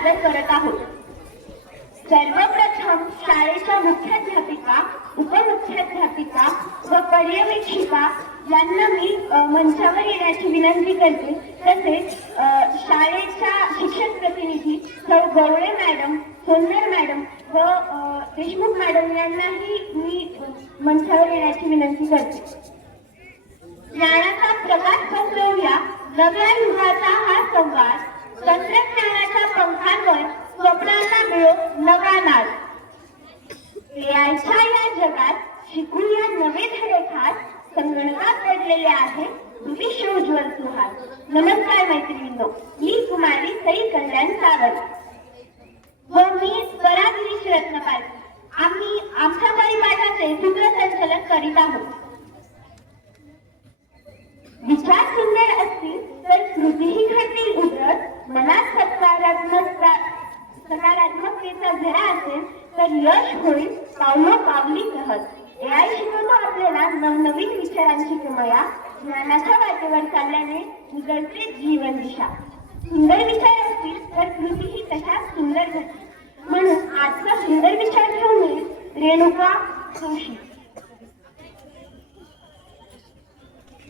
सादर करत आहोत. सर्वप्रथम शाळेच्या मुख्याध्यापिका उपमुख्याध्यापिका व पर्यवेक्षिका यांना मी मंचावर येण्याची विनंती करते. तसेच शाळेच्या शिक्षक प्रतिनिधी सौ गवळे मॅडम सोनर मॅडम व देशमुख मॅडम यांनाही मी मंचावर येण्याची विनंती करते. ज्ञानाचा प्रकाश पसरवूया. नव्या युगाचा हा संवाद. तंत्रज्ञानाच्या पंखांवर स्वप्नांना मिळो नवा नाद. एआयच्या या जगात शिकूया नवे धडे खास संगणकात पडलेले आहे भविष्य उज्ज्वल सुहास. नमस्कार मैत्रिणींनो मी कुमारी सई कल्याण सावंत. व मी स्वरा गिरीश रत्नपाल. आम्ही आमच्या परिपाठाचे सूत्रसंचलन करीत आहोत. विचार सुंदर असतील तर कृतीही घडतील उलट मनात सकारात्मक सकारात्मकतेचा झरा असेल तर यश होईल पावलं पावली कहत एआय शिकवतो आपल्याला नवनवीन विचारांची किमया ज्ञानाच्या वाटेवर चालल्याने उजळते जीवन दिशा. सुंदर विचार असतील तर कृतीही तशाच सुंदर घडतील. म्हणून आजचा सुंदर विचार घेऊन येईल रेणुका जोशी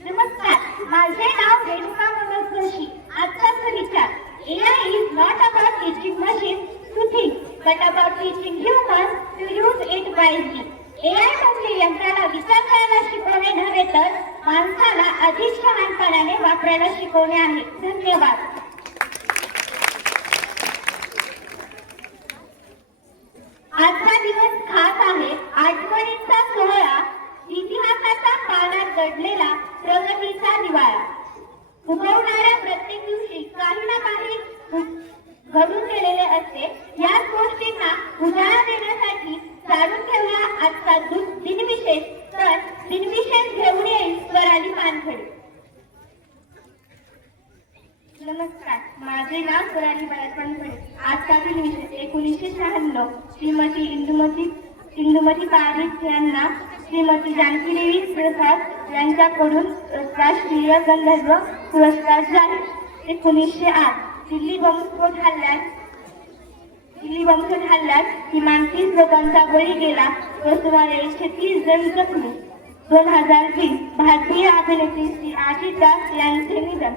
नमस्कार माझे नाव रेणुका मनोज जोशी. आजचा विचार A is not about teaching machine to think but about teaching human to use it wisely A I म्हणजे यंत्राला विचार करायला शिकवणे नव्हे तर माणसाला अधिक शहाणपणाने वापरायला शिकवणे आहे. धन्यवाद. घडून गेलेले असते. याच गोष्टींना उजाळा देण्यासाठी जाणून ठेवूया आजचा दिनविशेष. तर दिनविशेष घेऊन येईल स्वराली पानखडे. नमस्कार. माझे नाव स्वराली भरत पानखडे. आजचा दिनविशेष एकोणीसशे शहाण्णव. श्रीमती इंदुमती इंदुमती पारिक यांना श्रीमती जानकी देवी प्रसाद यांच्याकडून राष्ट्रीय गंधर्व पुरस्कार जाहीर. एकोणीसशे आठ. दिल्ली बॉम्बस्फोट हल्ल्यात. दिल्ली बॉम्बस्फोट हल्ल्यात किमान तीस लोकांचा बळी गेला. व सुमारे एकशे तीस जण जखमी. दोन हजार वीस भारतीय अभिनेत्री श्री आशी दास यांचे निधन.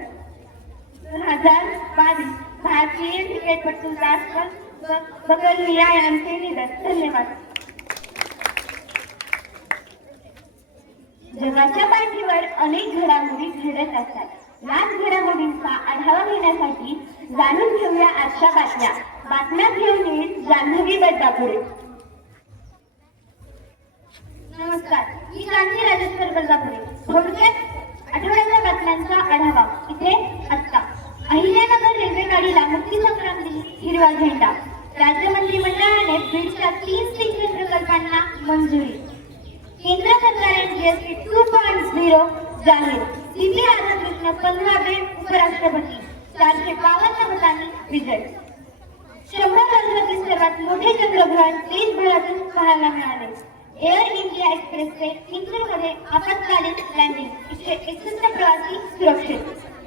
दोन हजार बावीस भारतीय क्रिकेटपटू दासपण बकलमिया यांचे निधन. धन्यवाद. जगाच्या पाठीवर अनेक घडामोडी घडत असतात. याच घडामोडींचा आढावा घेण्यासाठी जाणून घेऊया आजच्या बातम्या. बातम्या घेऊन येईल जान्हवी बदलापुरे. नमस्कार मी जान्हवी राजेश्वर बदलापुरे. थोडक्यात आठवड्याच्या बातम्यांचा आढावा. इथे आत्ता अहिल्यानगर रेल्वे गाडीला मुक्ती संग्राम हिरवा झेंडा. राज्य मंत्रिमंडळाने बीडच्या तीन सिंचन प्रकल्पांना मंजुरी. केंद्र सरकारने जीएसटी टू पॉईंट झिरो जाहीर. दिल्ली पंधरा पंधरावे उपराष्ट्रपती. चारशे बावन्न मतांनी विजय. शंभर वर्षातील सर्वात मोठे चंद्रग्रहण देशभरातून पाहायला मिळाले. एअर इंडिया एक्सप्रेसचे चिंचणमध्ये आपत्कालीन लँडिंग एकशे एकसष्ट प्रवासी सुरक्षित.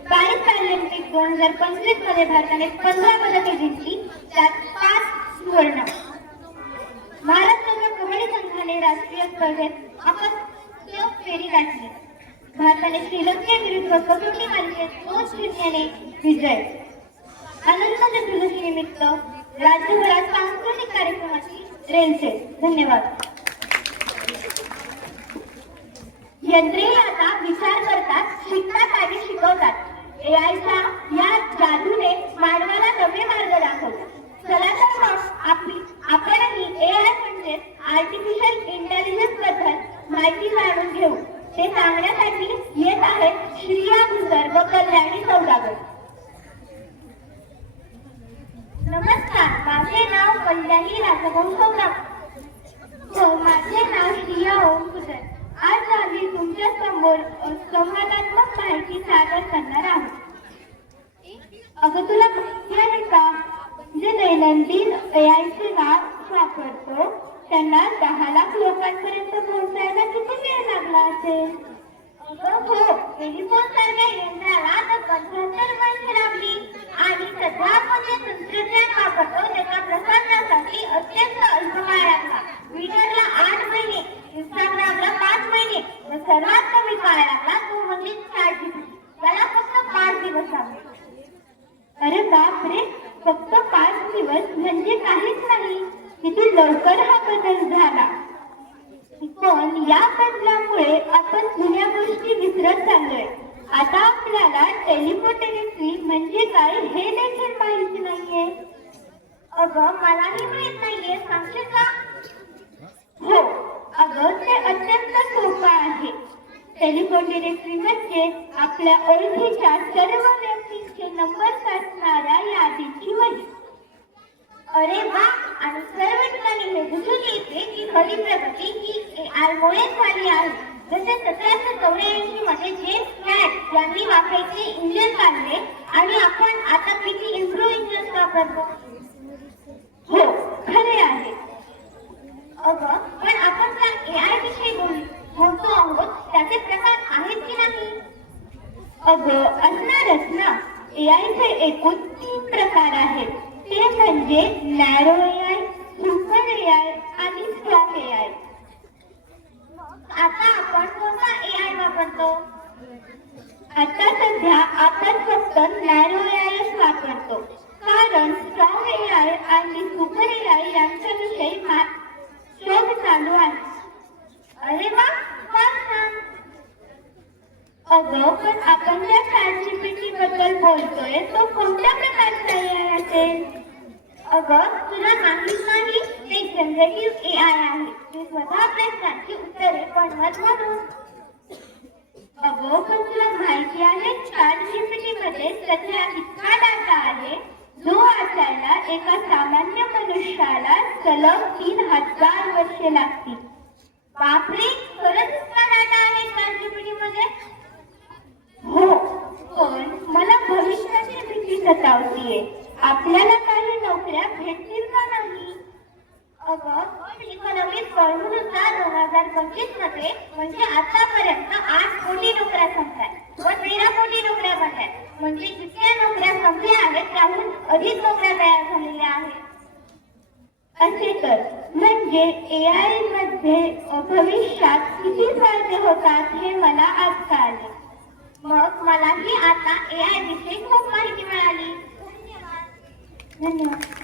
पॅरिस पॅरालिम्पिक दोन हजार पंचवीसमध्ये भारताने पंधरा पदके जिंकली त्यात पाच सुवर्ण. महाराष्ट्राच्या कबड्डी संघाने राष्ट्रीय स्पर्धेत अपत्य फेरी गाठली. भारताने श्रीलंकेविरुद्ध कसोटी मालिकेत दोन शून्यने विजय. अनंत चतुर्दशी निमित्त राज्यभरात सांस्कृतिक कार्यक्रमाची रेलचे धन्यवाद. यंत्रे आता विचार करतात शिकतात आणि शिकवतात. एआयच्या या जादूने मानवाला नवे मार्ग दाखवतात. चला तर मग आपली आपणही एआय म्हणजे आर्टिफिशियल इंटेलिजन्सबद्दल माहिती जाणून घेऊ. ते सांगण्यासाठी येत आहेत श्रिया गुजर व कल्याणी सौदागर. नमस्कार माझे नाव कल्याणी राजभाऊ सौदागर हो माझे नाव श्रिया ओम आज आम्ही तुमच्यासमोर संवादात्मक माहिती सादर करणार आहोत. अगं तुला माहिती आहे का? जे दैनंदिन एआयचे नाव वापरतो त्यांना दहा लाख लोकांपर्यंत पोहोचायला किती वेळ लागला असेल? अगं हो त्याला पाच दिवस बापरे फक्त पाच दिवस म्हणजे काहीच नाही. किती लवकर हा बदल झाला. पण या बदलामुळे आपण विसरत चाललोय आता आपल्याला टेलिफोटेलिट्री म्हणजे काय हे देखील माहिती नाहीये. अगं मलाही माहीत नाहीये. सांगशील का? हो. अगं ते अत्यंत सोपं आहे. टेलिफोन म्हणजे आपल्या ओळखीच्या सर्व व्यक्तींचे नंबर असणाऱ्या यादीची वही. अरे वा! आणि सर्व ठिकाणी हे दिसून येते की खरी प्रगती ही आर मुळे झाली आहे. जसे सतराशे चौऱ्याऐंशी मध्ये जेम्स कॅट यांनी वापरायचे इंजिन काढले आणि आपण आता किती इम्प्रो इंजिन वापरतो हो खरे आहे. अगं पण आपण त्या आय विषयी बोल बोलतो आहोत त्याचे प्रकार आहेत की नाही? अगं असणारच ना. एआयचे एकूण तीन प्रकार आहेत. ते म्हणजे नॅरो एआय सुपर एआय आणि स्ट्रॉंग एआय आता आपण कोणता आय वापरतो? आता सध्या आपण फक्त नॅरो एआयच वापरतो. कारण स्ट्रॉंग ए आय आणि सुपर ए आय यांच्याविषयी मा- शोध चालू आहे. अरे वा अगं पण आपण ज्या चॅट जीपीटी बद्दल बोलतोय तो कोणत्या प्रकारचा एआय असेल? अगं तुला माहीत नाही? ते ए आय आहे. ते स्वतः प्रश्नांची उत्तरे बनवत म्हणून. अगो पण तुला माहिती आहे चार जीपीटी मध्ये सध्या इतका डाटा आहे जो वाचायला एका सामान्य मनुष्याला सलग तीन हजार वर्षे लागतील. बापरे खरंच इतका डाटा आहे चार जीपीटी मध्ये हो पण मला भविष्याची भीती सतावतीये. आपल्याला काही नोकऱ्या भेटतील का नाही? इकॉनॉमिक फॉर्म्युनुसार दोन हजार पंचवीसमध्ये म्हणजे आतापर्यंत आठ कोटी नोकऱ्या संपल्यात व तेरा कोटी नोकऱ्या बनल्यात म्हणजे जितक्या नोकऱ्या संपल्या आहेत त्याहून अधिक नोकऱ्या तयार झालेल्या आहेत. असे तर म्हणजे एआयमध्ये भविष्यात किती फायदे होतात हे मला आज कळले मग मलाही आता ए आय विषयी खूप माहिती मिळाली. धन्यवाद.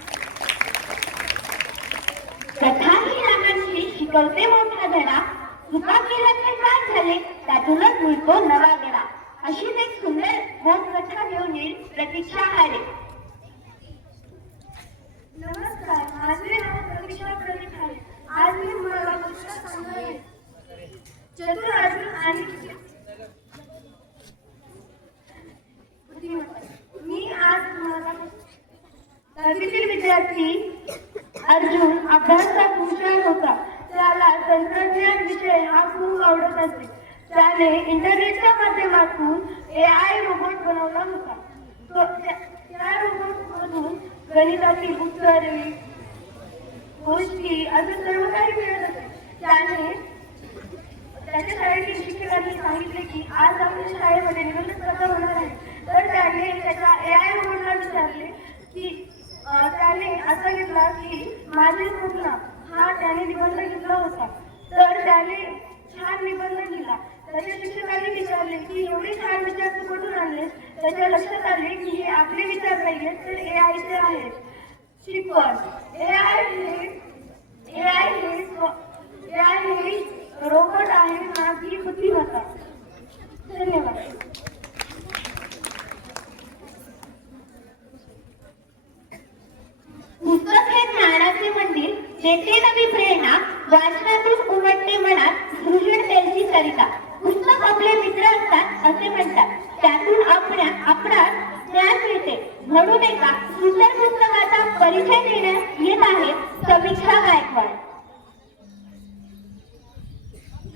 कथाही लहानशी शिकवते मोठा धडा. चुका केला तर काय झाले? त्यातूनच मिळतो नवा गडा अशीच एक सुंदर बोध कथा घेऊन येईल प्रतीक्षा हारे. नमस्कार माझे नाव प्रतीक्षा प्रवीण आहे. आज मी तुम्हाला गोष्ट सांगणार चतुर अर्जुन आणि बुद्धिमत्ता. मी आज तुम्हाला दहावीतील विद्यार्थी अर्जुन अभ्यासात हुशार होता त्याला तंत्रज्ञान विषय हा खूप त्याने इंटरनेटच्या माध्यमातून ए आय रोबोट बनवला होता. तो त्या- रोबोट मधून गणितातील उत्तरे गोष्टी असं सर्व काही मिळत असे त्याने त्याच्या शाळेतील शिक्षकांनी सांगितले की आज आपल्या शाळेमध्ये निबंध स्पर्धा होणार आहे. तर त्याने त्याच्या ए आय रोबोटला विचारले की त्याने असा घेतला की माझे स्वप्न हा त्याने निबंध घेतला होता. तर त्याने छान निबंध लिहिला. त्याच्या शिक्षकांनी विचारले की एवढे छान विचार तू कुठून आणले त्याच्या लक्षात आले की हे आपले विचार नाहीये तर ए आयचे आहेत. शिकवण. ए आय हे ए आय हे ए आय हे रोबोट आहे माझी बुद्धिमत्ता. धन्यवाद. पुस्तक हे ज्ञानाचे मंदिर. देते नवी प्रेरणा वाचनातून उमटते मनात सृजनतेची सरिता. पुस्तक आपले मित्र असतात असे म्हणतात. त्यातून आपल्या आपणास ज्ञान मिळते. म्हणून एका सुंदर पुस्तकाचा परिचय देण्यात येत आहे समीक्षा गायकवाड.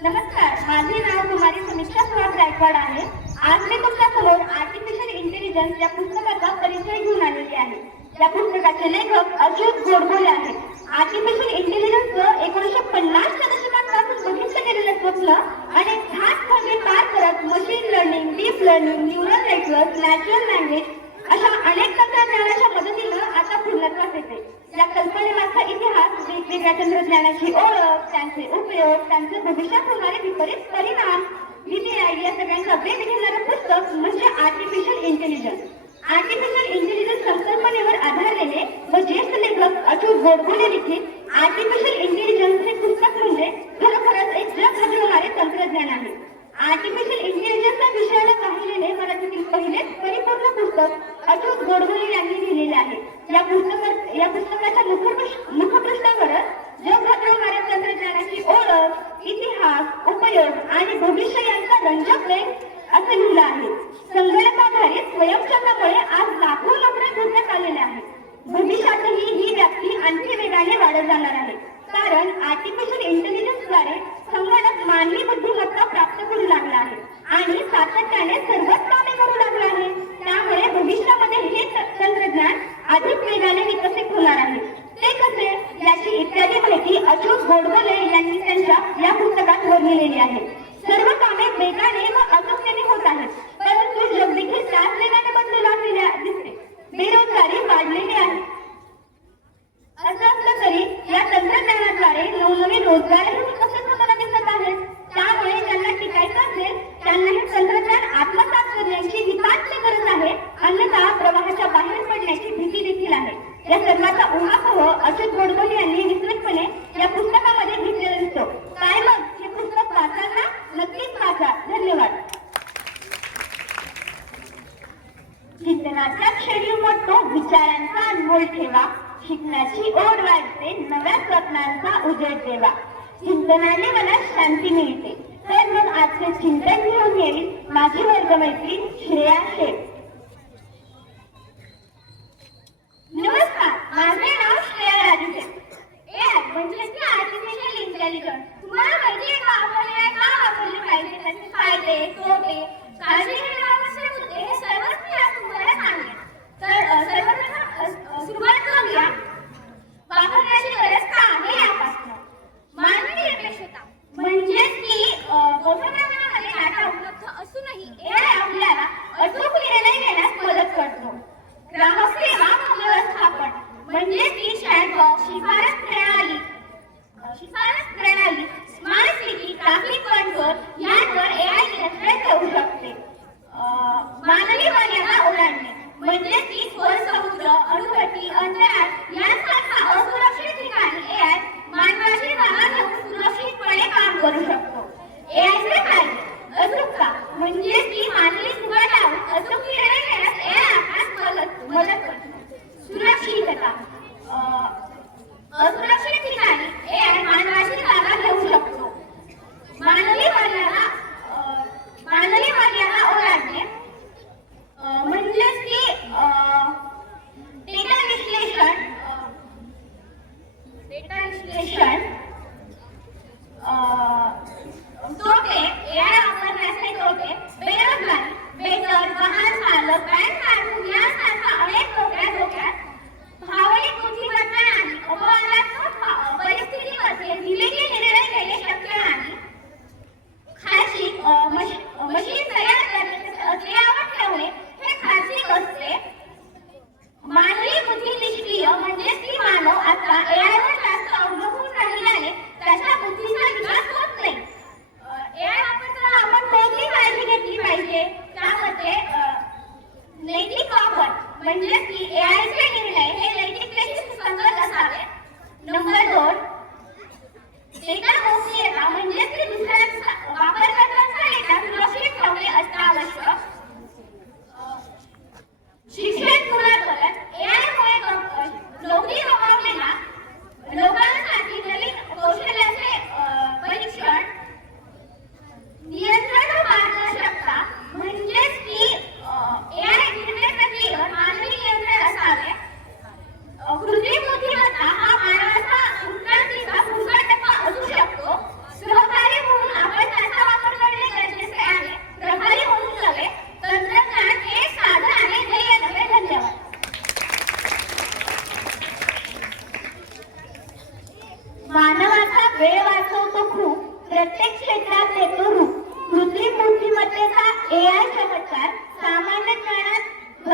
नमस्कार माझे नाव कुमारी समीक्षा सुहास गायकवाड आहे. आज मी तुमच्यासमोर आर्टिफिशियल इंटेलिजन्स या पुस्तकाचा परिचय घेऊन आलेली आहे. या पुस्तकाचे लेखक अच्युत गोडबोले आहेत. आर्टिफिशियल इंटेलिजन्स एकोणीसशे पन्नासच्या दशकांपासून बघितलं गेलेलं स्वप्न आणि खास खंडे पार करत machine learning deep learning neural network natural language अशा अनेक तंत्रज्ञानाच्या मदतीनं आता पूर्णत्वास येते. या कल्पनेमागचा इतिहास वेगवेगळ्या तंत्रज्ञानाची ओळख त्यांचे उपयोग त्यांचे भविष्यात होणारे विपरीत परिणाम VTI या सगळ्यांचा वेध घेणारं पुस्तक म्हणजे आर्टिफिशियल इंटेलिजन्स. आर्टिफिशियल इंटेलिजन्स संकल्पनेवर आधारलेले व जे लेखक अच्युत गोडबोले लिखित आर्टिफिशियल इंटेलिजन्स हे पुस्तक म्हणजे खरोखरच एक जग बदलवणारे तंत्रज्ञान आहे. आर्टिफिशियल इंटेलिजन्स या विषयाला पाहिलेले मराठीतील पहिले परिपूर्ण पुस्तक अशोक गोडबोले यांनी लिहिलेले आहे. या पुस्तकात या पुस्तकाच्या मुखपृष्ठावर जग बदलवणाऱ्या तंत्रज्ञानाची ओळख इतिहास उपयोग आणि भविष्य यांचा रंजक लेख असं लिहिलं आहे. संगणकाधारित स्वयंचलनामुळे आज लाखो नोकऱ्या घेण्यात आलेल्या आहेत. भविष्यातही ही व्याप्ती आणखी वेगाने वाढत जाणार आहे. कारण आर्टिफिशियल इंटेलिजन्सद्वारे संगणक मानवी बुद्धिमत्ता प्राप्त करू लागला आहे आणि सातत्याने सर्वच कामे करू लागला आहे. त्यामुळे भविष्यामध्ये हे तंत्रज्ञान अधिक वेगाने विकसित होणार आहे. ते कसे? याची इत्यादी माहिती अच्युत गोडबोले यांनी त्यांच्या या पुस्तकात वर्णिलेली आहे. सर्व कामे वेगाने व अचूकतेने होत आहेत परंतु जग देखील त्याच वेगाने बदलू लागलेले दिसते बेरोजगारी वाढलेली आहे. असं असलं तरी या तंत्रज्ञानाद्वारे नवनवीन रोजगारही विकसित होताना दिसत आहेत? त्यामुळे ज्यांना टिकायचं असेल त्यांना हे तंत्रज्ञान आत्मसात करण्याची नितांत गरज आहे. अन्यथा प्रवाहाच्या बाहेर पडण्याची भीती देखील आहे. या सर्वाचा उहापोह अशोक गोडबोले यांनी विस्तृतपणे या पुस्तकामध्ये घेतलेला दिसतो काय मग हे पुस्तक वाचाल ना नक्कीच वाचा धन्यवाद चिंतनाच्या क्षणी उमटतो विचारांचा अनमोल ठेवा शिकण्याची ओढ वाढते. नव्या स्वप्नांचा उजेड देवा चिंतनाने मला शांती मिळते. तर मग आजचे चिंतन घेऊन येईल. माझी वर्गमैत्रीण श्रेया शेठ नमस्कार माझे नाव श्रेया राजू शेठ ए म्हणजे की आर्टिफिशियल इंटेलिजन्स तुम्हाला माहिती आहे का आपण हे का वापरले पाहिजे त्याचे फायदे तोटे काळजी घेणे आवश्यक होते हे सर्वच मी आज तुम्हाला सांगेन तर अ, सर्वप्रथम अ, अ, सुरुवात करूया वापरण्याची गरज का आहे यापासून मानवी निरपेक्षता म्हणजे की अ, मोठ्या प्रमाणामध्ये डाटा उपलब्ध असूनही AI आपल्याला अचूक निर्णय घेण्यास मदत करतो ग्राहक सेवा व व्यवस्थापन म्हणजे की चॅटबॉक्स शिफारस प्रणाली अ, शिफारस प्रणाली स्मार्ट सिटी ट्रॅफिक कंट्रोल यावर एआय नियंत्रण ठेवू शकते अ, मानवी मर्यादा ओलांडणे म्हणजे की खोल समुद्र अणुभट्टी अंतराळ यासारख्या असुरक्षित ठिकाणी एआय मानवाची जागा घेऊन सुरक्षितपणे काम करू शकतो एआयचे फायदे अचूकता म्हणजे ती मानवी या चमत्कार सामान्य ज्ञानात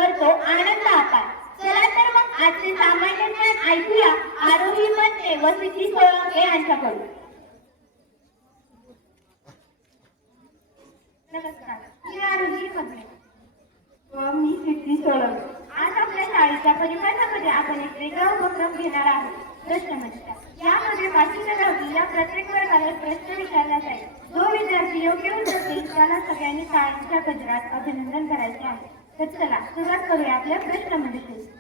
आनंद आकार चला तर मग आजचे सामान्य ज्ञान ऐकूया आरोही मध्ये व सिद्धी सोळंके यांच्याकडून मी सिद्धी सोळंके आज आपल्या शाळेच्या परिपाठामध्ये आपण एक वेगळा उपक्रम घेणार आहोत. म्हणजे यामध्ये पाचवीच्या दहावी या प्रत्येक एक प्रश्न विचारला जाईल. जो विद्यार्थी योग्य उत्तर देईल त्याला सगळ्यांनी शाळेच्या गजरात अभिनंदन करायचे आहे. तर चला सुरुवात करूया आपल्या प्रश्नमंजुषेची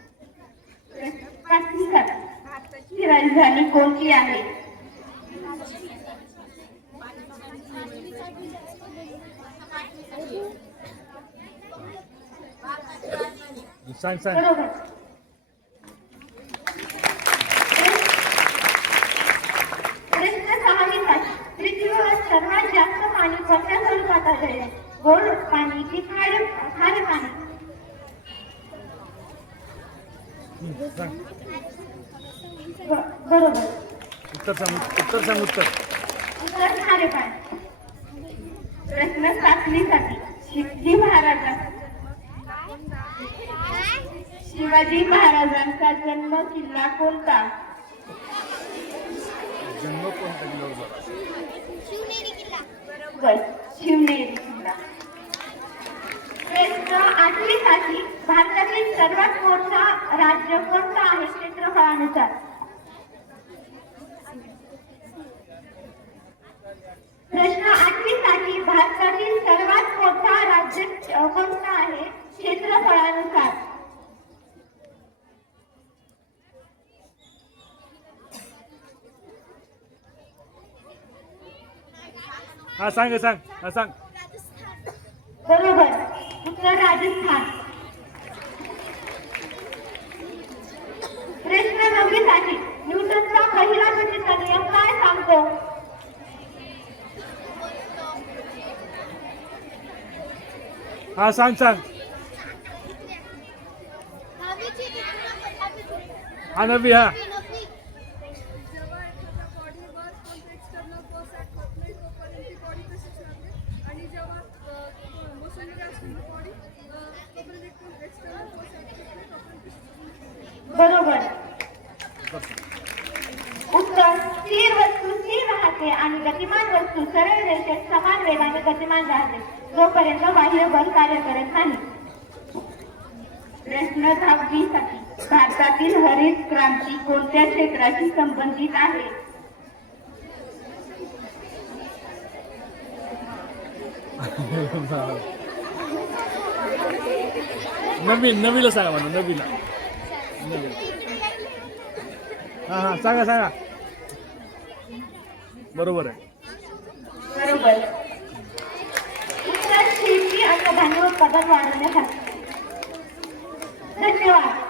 पाचवी राजधानी कोणती आहे? सांग सांग बरोबर प्रश्न सहावीसाठी पृथ्वीवर सर्वात जास्त पाणी कोणत्या स्वरूपात आढळले गोड पाणी की खारे खारे पाणी हं, सांग ब- बरोबर उत्तर सांग उत्तर सांग उत्तर. उत्तर खारे पाणी प्रश्न शिवाजी महाराजां शिवाजी महाराजांचा जन्म किल्ला कोणता? जन्म कोणता बरोबर बस शिवनेरी किल्ला. प्रश्न आठवीसाठी भारतातील सर्वात मोठा राज्य कोणता आहे? क्षेत्रफळानुसार. प्रश्न आठवीसाठी भारतातील सर्वात मोठा राज्य कोणता आहे? क्षेत्रफळानुसार. हा सांग सांग हा सांग. बरोबर. उत्तर राजस्थान प्रश्न नववीसाठी न्यूटनचा पहिला गतीचा नियम काय सांगतो हा सांग सांग हा नवी हा गतिमान राहते जोपर्यंत बाह्य बल कार्य करत नाही. प्रश्न दहावीसाठी भारतातील हरित क्रांती कोणत्या क्षेत्राशी संबंधित आहे? नवीन नवीला सांगा मला नवीला. नवीन हा हा सांगा सांगा. बरोबर आहे. बरोबर. उत्तर शेती आणि उत्पादन वाढवण्यासाठी. धन्यवाद.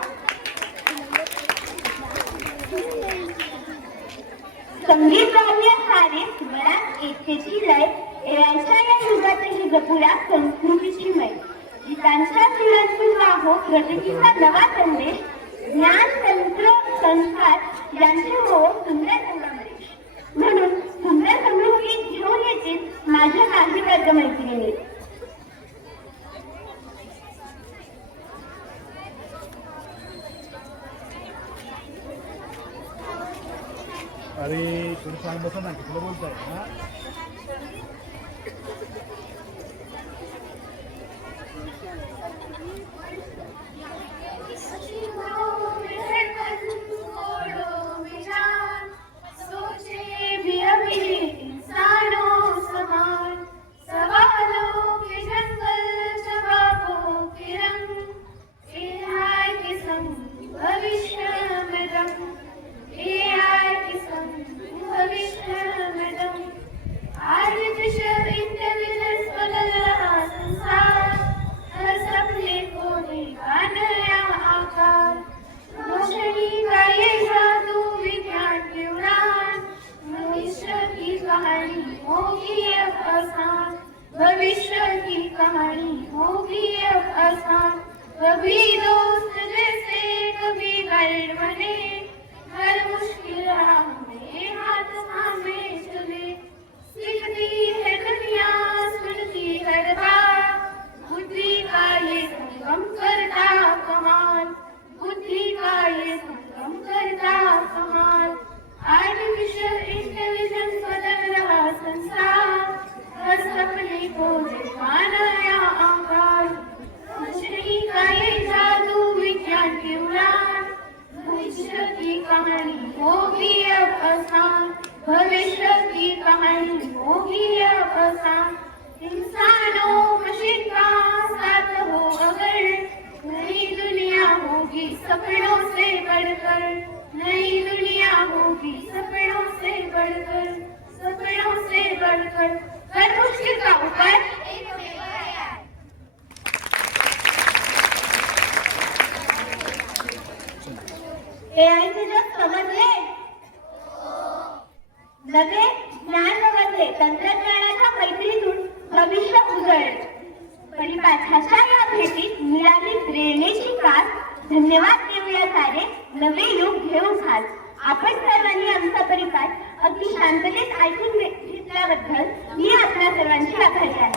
संगीत गाऊया सारे स्वरात लय यांच्या या युगातही जपूया संस्कृतीची मय गीतांच्या सुरांतून वाहो प्रगतीचा नवा संदेश ज्ञान तंत्र संस्कार यांचे हो सुंदर संगमदेश म्हणून सुंदर समृद्धी घेऊन येतील माझ्या काही वर्ग मैत्रिणी अरे तुम्ही सांग बसा ना कुठलं कभी दोस्त जैसे कभी गार्ड बने। हर मुश्किल राह में हाथ थामे चले। सीखती है दुनिया सुनती हर बात। बुद्धि का ये संगम करता कमाल। बुद्धि का ये संगम करता कमाल। आर्टिफिशियल इंटेलिजेंस बदल रहा संसार। हर सपने को दिखाना या आकाश करे भविष्य की कहानी होगी अब आसान। भविष्य की कहानी होगी अब आसान। इंसानों मशीन का साथ हो अगर। नई दुनिया होगी सपनों से बढ़कर। नई दुनिया होगी सपनों से बढ़कर। सपनों से बढ़कर। हर समजले. नवे ज्ञान समजले तंत्रज्ञानाच्या मैत्रीतून भविष्य उजळले. परिपाठाच्या या भेटीत मिळाली प्रेरणेची कास. धन्यवाद देऊया सारे नवे युग घेऊ खास आपण सर्वांनी आमचा परिपाठ अगदी शांततेत ऐकून घे- घेतल्याबद्दल मी आपल्या सर्वांची आभारी आहे.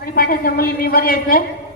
परिपाठाच्या मुली मी वर यायचंय